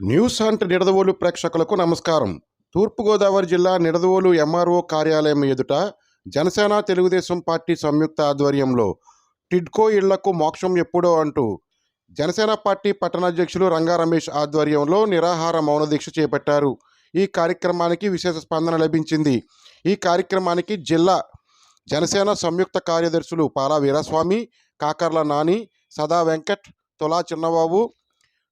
News hunt Nidadavolu ప్రేక్షకులకు నమస్కారం. తూర్పుగోదావరి జిల్లా నిడదవోలు ఎంఆర్ఓ కార్యాలయం ఎదుట జనసేన తెలుగుదేశం పార్టీ సంయుక్త ఆధ్వర్యంలో టిడ్కో ఇళ్లకు మోక్షం ఎప్పుడో అంటూ జనసేన పార్టీ పట్టణాధ్యక్షులు రంగా రమేష్ ఆధ్వర్యంలో నిరాహార మౌన దీక్ష చేపట్టారు. ఈ కార్యక్రమానికి విశేష స్పందన లభించింది. ఈ కార్యక్రమానికి జిల్లా జనసేన సంయుక్త కార్యదర్శులు పాలా వీరస్వామి, కాకర్ల నాని, సదా వెంకట్, తులా చిన్నబాబు,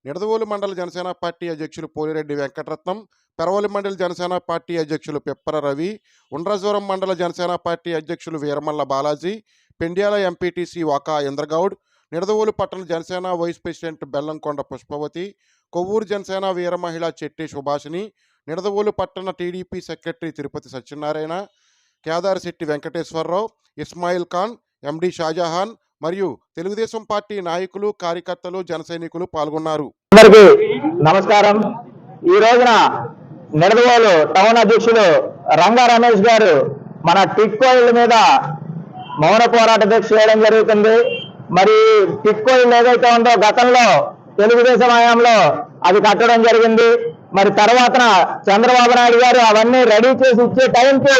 నిడదవోలు మండల జనసేన పార్టీ అధ్యక్షులు పోలిరెడ్డి వెంకటరత్నం, పెరవలి మండల జనసేన పార్టీ అధ్యక్షులు పెప్పర రవి, ఉండ్రజవరం మండల జనసేన పార్టీ అధ్యక్షులు వీరమల్ల బాలాజీ, పెండ్యాల ఎంపీటీసీ వాకా ఇంద్రగౌడ్, నిడదవోలు పట్టణ జనసేన వైస్ ప్రెసిడెంట్ బెల్లంకొండ పుష్పవతి, కొవ్వూరు జనసేన వీర మహిళ చెట్టి సుభాషిణి, నిడదవోలు పట్టణ టీడీపీ సెక్రటరీ తిరుపతి సత్యనారాయణ, కేదారశెట్టి వెంకటేశ్వరరావు, ఇస్మాయిల్ ఖాన్, ఎండి షాజహాన్ మరియు తెలుగుదేశం పార్టీ నాయకులు, కార్యకర్తలు, జన సైనికులు పాల్గొన్నారు. అందరికీ నమస్కారం. ఈ రోజున నిడదవోలు టౌన్ అధ్యక్షులు రంగా రమేష్ గారు మన టిడ్కో ఇళ్ల మీద మౌన పోరాట దీక్ష చేయడం జరుగుతుంది. మరి టిడ్కో ఇల్లు ఏదైతే ఉందో గతంలో తెలుగుదేశం హయాంలో అది కట్టడం జరిగింది. మరి తర్వాత చంద్రబాబు నాయుడు గారు అవన్నీ రెడీ చేసి ఇచ్చే టైంకి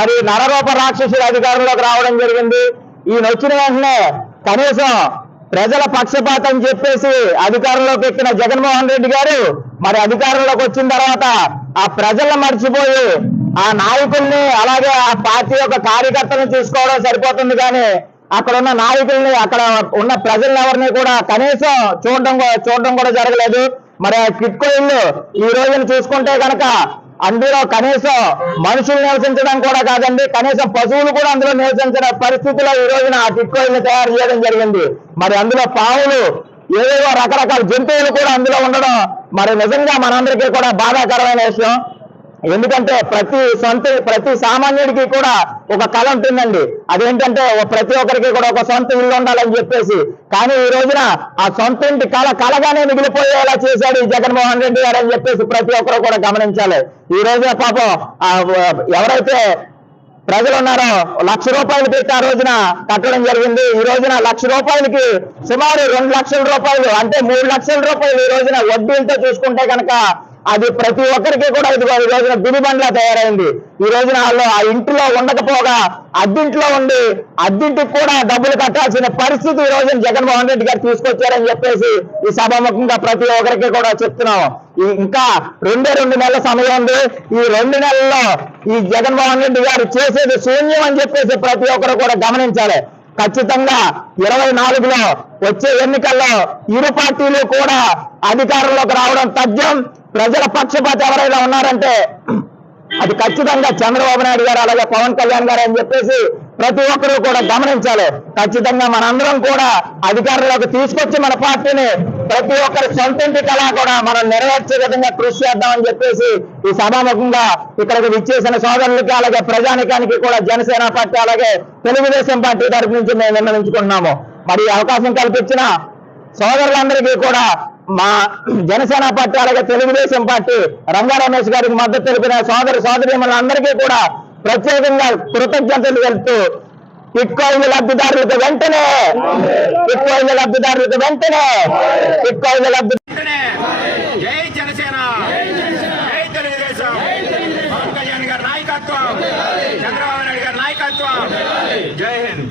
మరి నరరూప రాక్షసుల అధికారంలోకి రావడం జరిగింది. ఈయన వచ్చిన వెంటనే కనీసం ప్రజల పక్షపాతం చెప్పేసి అధికారంలోకి ఎక్కిన జగన్మోహన్ రెడ్డి గారు మరి అధికారంలోకి వచ్చిన తర్వాత ఆ ప్రజలను మర్చిపోయి ఆ నాయకుల్ని అలాగే ఆ పార్టీ యొక్క కార్యకర్తలను చూసుకోవడం సరిపోతుంది. కానీ అక్కడ ఉన్న నాయకుల్ని, అక్కడ ఉన్న ప్రజలను ఎవరిని కూడా కనీసం చూడడం కూడా జరగలేదు. మరి ఆ టిడ్కో ఇల్లు ఈ రోజున చూసుకుంటే కనుక అందులో కనీసం మనుషులు నివసించడం కూడా కాదండి, కనీసం పశువులు కూడా అందులో నివసించిన పరిస్థితిలో ఈ రోజున ఆ టిడ్కో ఇల్లు తయారు చేయడం జరిగింది. మరి అందులో పావులు, ఏవేవో రకరకాల జంతువులు కూడా అందులో ఉండడం మరి నిజంగా మనందరికీ కూడా బాధాకరమైన విషయం. ఎందుకంటే ప్రతి సామాన్యుడికి కూడా ఒక కళ ఉంటుందండి. అదేంటంటే ప్రతి ఒక్కరికి కూడా ఒక సొంత ఇల్లు ఉండాలని చెప్పేసి. కానీ ఈ రోజున ఆ సొంత ఇంటి కళగానే మిగిలిపోయేలా చేశాడు ఈ జగన్మోహన్ రెడ్డి గారు అని చెప్పేసి ప్రతి ఒక్కరు కూడా గమనించాలి. ఈ రోజున పాపం ఎవరైతే ప్రజలు ఉన్నారో ₹1,00,000 పెట్టి ఆ రోజున కట్టడం జరిగింది. ఈ రోజున ₹1,00,000కి సుమారు ₹2,00,000 అంటే ₹3,00,000 ఈ రోజున వడ్డీలతో చూసుకుంటే కనుక అది ప్రతి ఒక్కరికి కూడా ఈ రోజున దునిబండ్లా తయారైంది. ఈ రోజున వాళ్ళు ఆ ఇంట్లో ఉండకపోగా అద్దింట్లో ఉండి అద్దింటికి కూడా డబ్బులు కట్టాల్సిన పరిస్థితి ఈ రోజున జగన్మోహన్ రెడ్డి గారు తీసుకొచ్చారని చెప్పేసి ఈ సభాముఖంగా ప్రతి ఒక్కరికి కూడా చెప్తున్నాం. ఇంకా 2 నెలల సమయం ఉంది. ఈ 2 నెలల్లో ఈ జగన్మోహన్ రెడ్డి గారు చేసేది శూన్యం అని చెప్పేసి ప్రతి ఒక్కరు కూడా గమనించాలి. ఖచ్చితంగా 24లో వచ్చే ఎన్నికల్లో ఇరు పార్టీలు కూడా అధికారంలోకి రావడం తథ్యం. ప్రజల పక్షపాత ఎవరైనా ఉన్నారంటే అది ఖచ్చితంగా చంద్రబాబు నాయుడు గారు అలాగే పవన్ కళ్యాణ్ గారు అని చెప్పేసి ప్రతి ఒక్కరూ కూడా గమనించాలి. ఖచ్చితంగా మనందరం కూడా అధికారంలోకి తీసుకొచ్చి మన పార్టీని ప్రతి ఒక్కరి సొంతింటి కళ కూడా మనం నెరవేర్చే విధంగా కృషి చేద్దామని చెప్పేసి ఈ సభాముఖంగా ఇక్కడికి విచ్చేసిన సోదరులకి అలాగే ప్రజానికానికి కూడా జనసేన పార్టీ అలాగే తెలుగుదేశం పార్టీ తరఫు నుంచి మేము నిర్ణయించుకుంటున్నాము. మరి అవకాశం కల్పించిన సోదరులందరికీ కూడా మా జనసేన పార్టీ అలాగే తెలుగుదేశం పార్టీ రంగా రమేష్ గారికి మద్దతు తెలిపిన సోదరీమణులందరికీ కూడా ప్రత్యేకంగా కృతజ్ఞతలు తెలుపుతూ టిడ్కో ఇళ్ల లబ్ధిదారులకు వెంటనే జై జనసేన, జై తెలుగుదేశం, పవన్ కళ్యాణ్ గారి నాయకత్వం, చంద్రబాబు నాయుడు గారి నాయకత్వం. జై హింద్.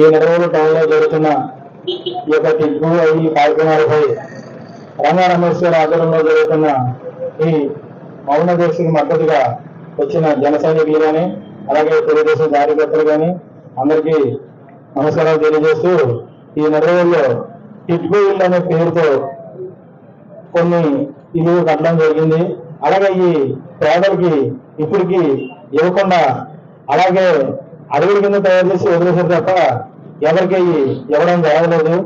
ఈ నిడదవోలు టౌన్లో జరుగుతున్న ఈ యొక్క టిడ్కో ఈ కార్యక్రమాలపై రంగా రమేష్ గారి ఆధ్వర్యంలో జరుగుతున్న ఈ మౌన దీక్షకు మద్దతుగా వచ్చిన జన సైనికులు కానీ అలాగే తెలుగుదేశం కార్యకర్తలు కానీ అందరికీ నమస్కారాలు తెలియజేస్తూ ఈ నిడదవోలులో టిడ్కో ఇల్లు అనే పేరుతో కొన్ని ఇల్లు కట్టడం జరిగింది. అలాగే ఈ పేదలకి ఇప్పటికీ ఇవ్వకుండా అలాగే అడవుల కింద తయారు చేసి వదిలేసారు తప్ప ఎవరికి ఇవ్వడం జరగలేదు.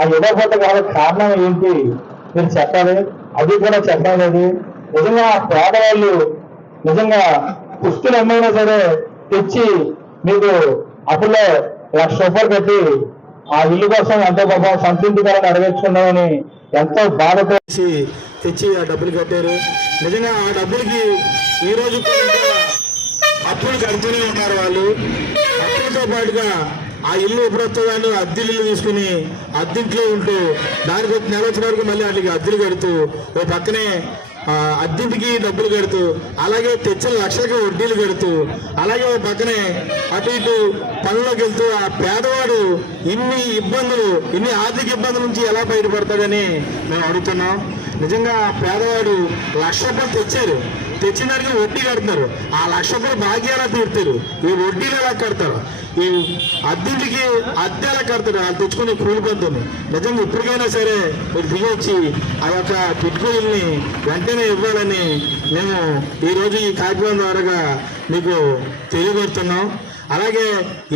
ఆ ఇవ్వకపోతే కారణం ఏంటి మీరు చెప్పాలి, అది కూడా చెప్పడం లేదు. నిజంగా పేదవాళ్ళు నిజంగా పుస్తులు అమ్మైనా సరే తెచ్చి మీకు అప్పుల్లో ₹1,00,000 పెట్టి ఆ ఇల్లు కోసం ఎంతో పాపం సొంతింటి కూడా నెరవేర్చుకున్నామని ఎంతో బాధతో తెచ్చి ఆ డబ్బులు కట్టారు. నిజంగా ఆ డబ్బులకి ఈ రోజు అప్పులు కడుతూనే ఉన్నారు. వాళ్ళు అప్పులతో పాటుగా ఆ ఇల్లు ఎప్పుడు వస్తుందని అద్దె ఇల్లు తీసుకుని అద్దెంట్లో ఉంటూ దానికి ఒక నెల వచ్చిన వరకు మళ్ళీ వాటికి అద్దెలు కడుతూ ఓ పక్కనే అద్దెంటికి డబ్బులు కడుతూ అలాగే తెచ్చిన లక్షలకి వడ్డీలు కడుతూ అలాగే ఓ పక్కనే అటు ఇటు పనుల్లోకి వెళ్తూ ఆ పేదవాడు ఇన్ని ఆర్థిక ఇబ్బందుల నుంచి ఎలా బయటపడతాడని మేము అడుగుతున్నాం. నిజంగా పేదవాడు ₹1,00,000 తెచ్చిన దానికి వడ్డీ కడుతున్నారు. ఆ ₹1,00,000 బాకీ ఎలా తీరుతారు? ఈ వడ్డీలు ఎలా కడతారు? ఈ అద్దెంటికి అద్దె ఎలా కడతారు? వాళ్ళు తెచ్చుకుని కూలిపోతుంది. నిజంగా ఇప్పటికైనా సరే మీరు దిగొచ్చి ఆ యొక్క టిడ్కోయిల్ని వెంటనే ఇవ్వాలని మేము ఈరోజు ఈ కార్యక్రమం ద్వారా మీకు తెలియబడుతున్నాం. అలాగే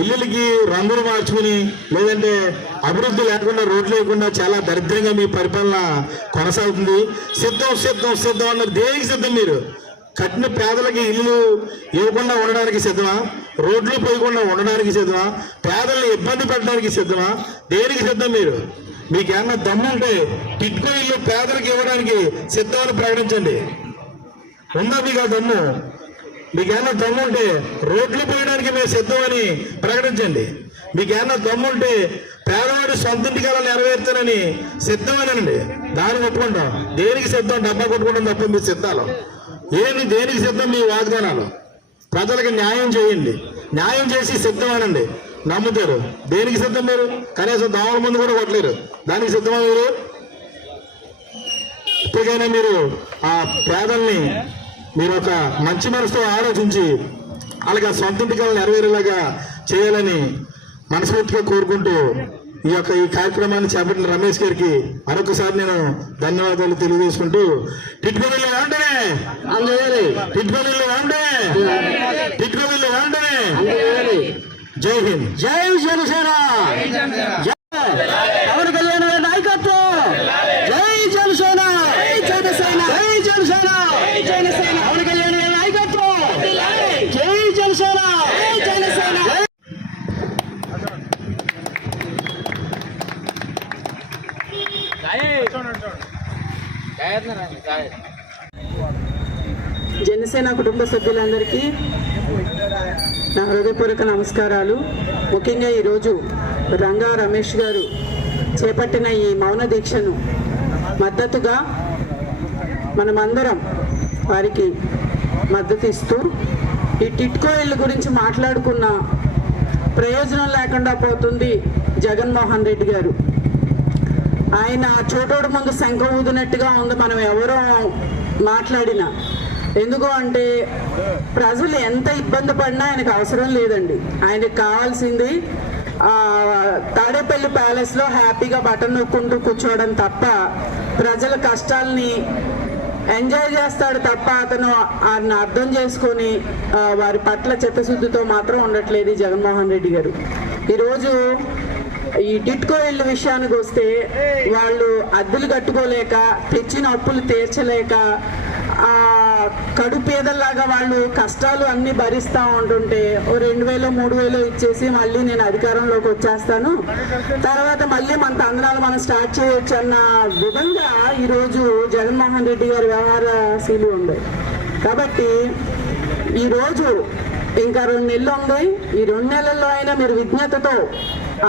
ఇళ్ళకి రంగులు మార్చుకుని లేదంటే అభివృద్ధి లేకుండా రోడ్లు లేకుండా చాలా దరిద్రంగా మీ పరిపాలన కొనసాగుతుంది. సిద్ధం అన్నారు. దేనికి సిద్ధం? మీరు కట్టిన పేదలకి ఇల్లు ఇవ్వకుండా ఉండడానికి సిద్ధమా? రోడ్లు పోయకుండా ఉండడానికి సిద్ధమా? పేదల్ని ఇబ్బంది పెట్టడానికి సిద్ధమా? దేనికి సిద్ధం? మీరు మీకు ఏమన్నా దమ్ముంటే టిడ్కో ఇల్లు పేదలకు ఇవ్వడానికి సిద్ధమని ప్రకటించండి. ఉందా మీకు ఆ దమ్ము? మీకేమన్నా దమ్ముంటే రోడ్లు పోయడానికి మేము సిద్ధమని ప్రకటించండి. మీకేమన్నా దమ్ముంటే పేదవాడి సొంత ఇంటికాల నెరవేర్చానని సిద్ధమేనండి. దాన్ని కొట్టుకుంటాం. దేనికి సిద్ధం? డబ్బా కొట్టుకుంటాం తప్ప మీ సిద్ధాలు దేనికి సిద్ధం? మీ వాగ్దానాలు ప్రజలకు న్యాయం చేయండి. న్యాయం చేసి సిద్ధమేనండి. నమ్ముతారు. దేనికి సిద్ధం? మీరు కనీసం దోమల ముందు కూడా కొట్టలేరు. దానికి సిద్ధమా మీరు? ఇప్పటికైనా మీరు ఆ పేదల్ని మీరు ఒక మంచి మనసుతో ఆలోచించి అలాగే సొంత ఇంటికాలను నెరవేరేలాగా చేయాలని మనస్ఫూర్తిగా కోరుకుంటూ ఈ కార్యక్రమాన్ని చేపట్టిన రమేష్ గారికి మరొకసారి నేను ధన్యవాదాలు తెలియజేసుకుంటూ టిడ్కోయిల్లు వెంటనే జై హింద్, జై జనసేన, పవన్ కళ్యాణ్ గారి నాయకత్వం, జై జనసేన, పవన్ కళ్యాణ్ గారి నాయకత్వం, జై జనసేన. జనసేన కుటుంబ సభ్యులందరికీ నా హృదయపూర్వక నమస్కారాలు. ముఖ్యంగా ఈరోజు రంగా రమేష్ గారు చేపట్టిన ఈ మౌన దీక్షను మద్దతుగా మనమందరం వారికి మద్దతు ఇస్తూ ఈ టిడ్కో ఇల్లు గురించి మాట్లాడుకున్న ప్రయోజనం లేకుండా పోతుంది జగన్మోహన్ రెడ్డి గారు. ఆయన చోటోడు ముందు శంఖం ఊదినట్టుగా ఉంది మనం ఎవరో మాట్లాడినా. ఎందుకు అంటే ప్రజలు ఎంత ఇబ్బంది పడినా ఆయనకు అవసరం లేదండి. ఆయనకు కావాల్సింది తాడేపల్లి ప్యాలెస్లో హ్యాపీగా బటన్ నొక్కుంటూ కూర్చోవడం తప్ప ప్రజల కష్టాలని ఎంజాయ్ చేస్తాడు తప్ప అతను ఆయన అర్థం చేసుకొని వారి పట్ల చిత్తశుద్ధితో మాత్రం ఉండట్లేదు జగన్మోహన్ రెడ్డి గారు. ఈరోజు ఈ టిడ్కో ఇళ్ళ విషయానికి వస్తే వాళ్ళు అద్దెలు కట్టుకోలేక తెచ్చిన అప్పులు తీర్చలేక కడు పేదల్లాగా వాళ్ళు కష్టాలు అన్ని భరిస్తూ ఉంటుంటే ఓ 2,000 3,000 ఇచ్చేసి మళ్ళీ నేను అధికారంలోకి వచ్చేస్తాను, తర్వాత మళ్ళీ మన తందనాలు మనం స్టార్ట్ చేయొచ్చు అన్న విధంగా ఈరోజు జగన్మోహన్ రెడ్డి గారి వ్యవహారశీలి ఉంది. కాబట్టి ఈరోజు ఇంకా 2 నెలలు ఉంది. ఈ 2 నెలల్లో అయినా మీరు విజ్ఞతతో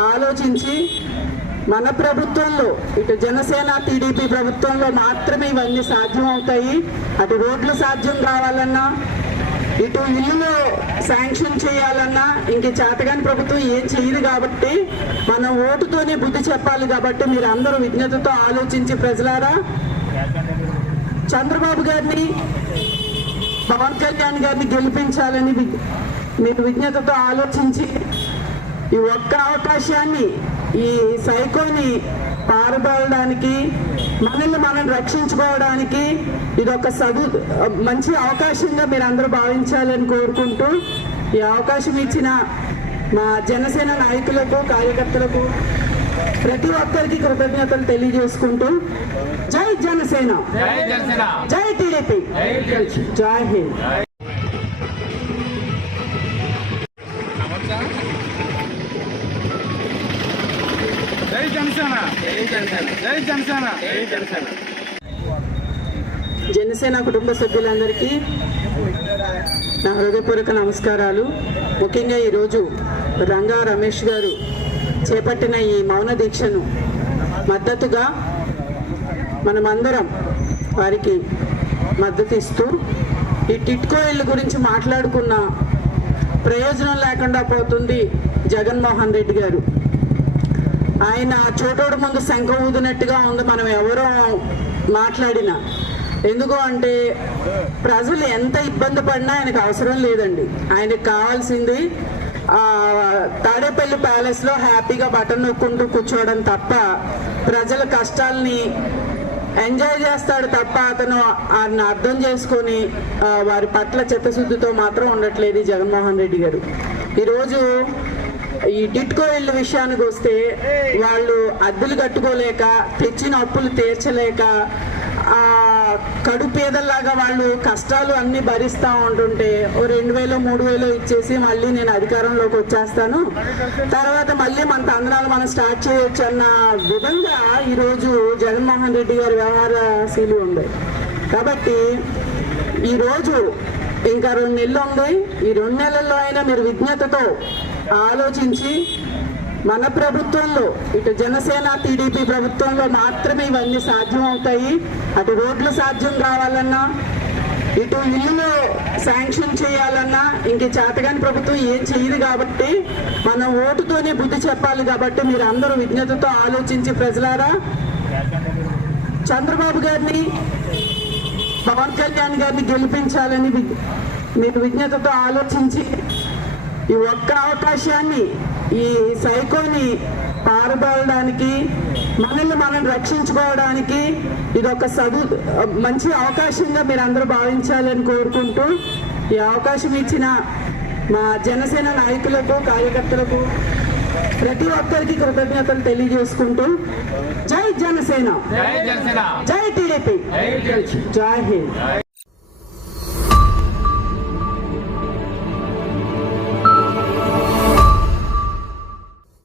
ఆలోచించి మన ప్రభుత్వంలో ఇటు జనసేన టీడీపీ ప్రభుత్వంలో మాత్రమే ఇవన్నీ సాధ్యం అవుతాయి. అటు రోడ్లు సాధ్యం కావాలన్నా ఇటు ఇల్లు శాంక్షన్ చేయాలన్నా ఇంక చేతగాని ప్రభుత్వం ఏం చేయదు. కాబట్టి మనం ఓటుతోనే బుద్ధి చెప్పాలి. కాబట్టి మీరు అందరూ విజ్ఞతతో ఆలోచించి ప్రజలారా చంద్రబాబు గారిని పవన్ కళ్యాణ్ గారిని గెలిపించాలని మీరు విజ్ఞతతో ఆలోచించి ఈ ఒక్క అవకాశాన్ని ఈ సైకోని పారదోలడానికి మనల్ని మనం రక్షించుకోవడానికి ఇది ఒక మంచి అవకాశంగా మీరు అందరూ భావించాలని కోరుకుంటూ ఈ అవకాశం ఇచ్చిన మా జనసేన నాయకులకు కార్యకర్తలకు ప్రతి ఒక్కరికి కృతజ్ఞతలు తెలియజేసుకుంటూ జై జనసేన, జై టీడీపీ, జై హింద్. జనసేన కుటుంబ సభ్యులందరికీ నా హృదయపూర్వక నమస్కారాలు. ముఖ్యంగా ఈరోజు రంగా రమేష్ గారు చేపట్టిన ఈ మౌన దీక్షను మద్దతుగా మనమందరం వారికి మద్దతు ఇస్తూ ఈ టిట్కో ఇల్లు గురించి మాట్లాడుకున్న ప్రయోజనం లేకుండా పోతుంది జగన్మోహన్ రెడ్డి గారు. ఆయన చోటోడు ముందు శంఖ ఊదినట్టుగా ఉంది మనం ఎవరో మాట్లాడినా. ఎందుకు అంటే ప్రజలు ఎంత ఇబ్బంది పడినా ఆయనకు అవసరం లేదండి. ఆయనకు కావాల్సింది తాడేపల్లి ప్యాలెస్లో హ్యాపీగా బటన్ నొక్కుంటూ కూర్చోవడం తప్ప ప్రజల కష్టాలని ఎంజాయ్ చేస్తాడు తప్ప అతను ఆయన అర్థం చేసుకొని వారి పట్ల చిత్తశుద్ధితో మాత్రం ఉండట్లేదు ఈ జగన్మోహన్ రెడ్డి గారు. ఈరోజు ఈ టిట్కో ఇళ్ళ విషయానికి వస్తే వాళ్ళు అద్దెలు కట్టుకోలేక తెచ్చిన అప్పులు తీర్చలేక కడు పేదల్లాగా వాళ్ళు కష్టాలు అన్ని భరిస్తూ ఉంటుంటే ఓ 2000 3000 ఇచ్చేసి మళ్ళీ నేను అధికారంలోకి వచ్చేస్తాను, తర్వాత మళ్ళీ మన తందనాలు మనం స్టార్ట్ చేయొచ్చు అన్న విధంగా ఈరోజు జగన్మోహన్ రెడ్డి గారి వ్యవహారశీలు ఉంది. కాబట్టి ఈరోజు ఇంకా 2 నెలలు ఉంది. ఈ 2 నెలల్లో అయినా మీరు విజ్ఞతతో ఆలోచించి మన ప్రభుత్వంలో ఇటు జనసేన టీడీపీ ప్రభుత్వంలో మాత్రమే ఇవన్నీ సాధ్యం అవుతాయి. అటు రోడ్లు సాధ్యం కావాలన్నా, ఇటు ఇల్లు శాంక్షన్ చేయాలన్నా ఇంక చేతగాని ప్రభుత్వం ఏం చేయదు. కాబట్టి మన ఓటుతోనే బుద్ధి చెప్పాలి. కాబట్టి మీరు అందరూ విజ్ఞతతో ఆలోచించి ప్రజలారా చంద్రబాబు గారిని పవన్ కళ్యాణ్ గారిని గెలిపించాలని మీరు విజ్ఞతతో ఆలోచించి ఈ ఒక్క అవకాశాన్ని ఈ సైకోని పారదోలడానికి మనల్ని మనం రక్షించుకోవడానికి ఇదొక మంచి అవకాశంగా మీరు అందరూ భావించాలని కోరుకుంటూ ఈ అవకాశం ఇచ్చిన మా జనసేన నాయకులకు కార్యకర్తలకు ప్రతి ఒక్కరికి కృతజ్ఞతలు తెలియజేసుకుంటూ జై జనసేన, జై టీడీపీ, జై హింద్.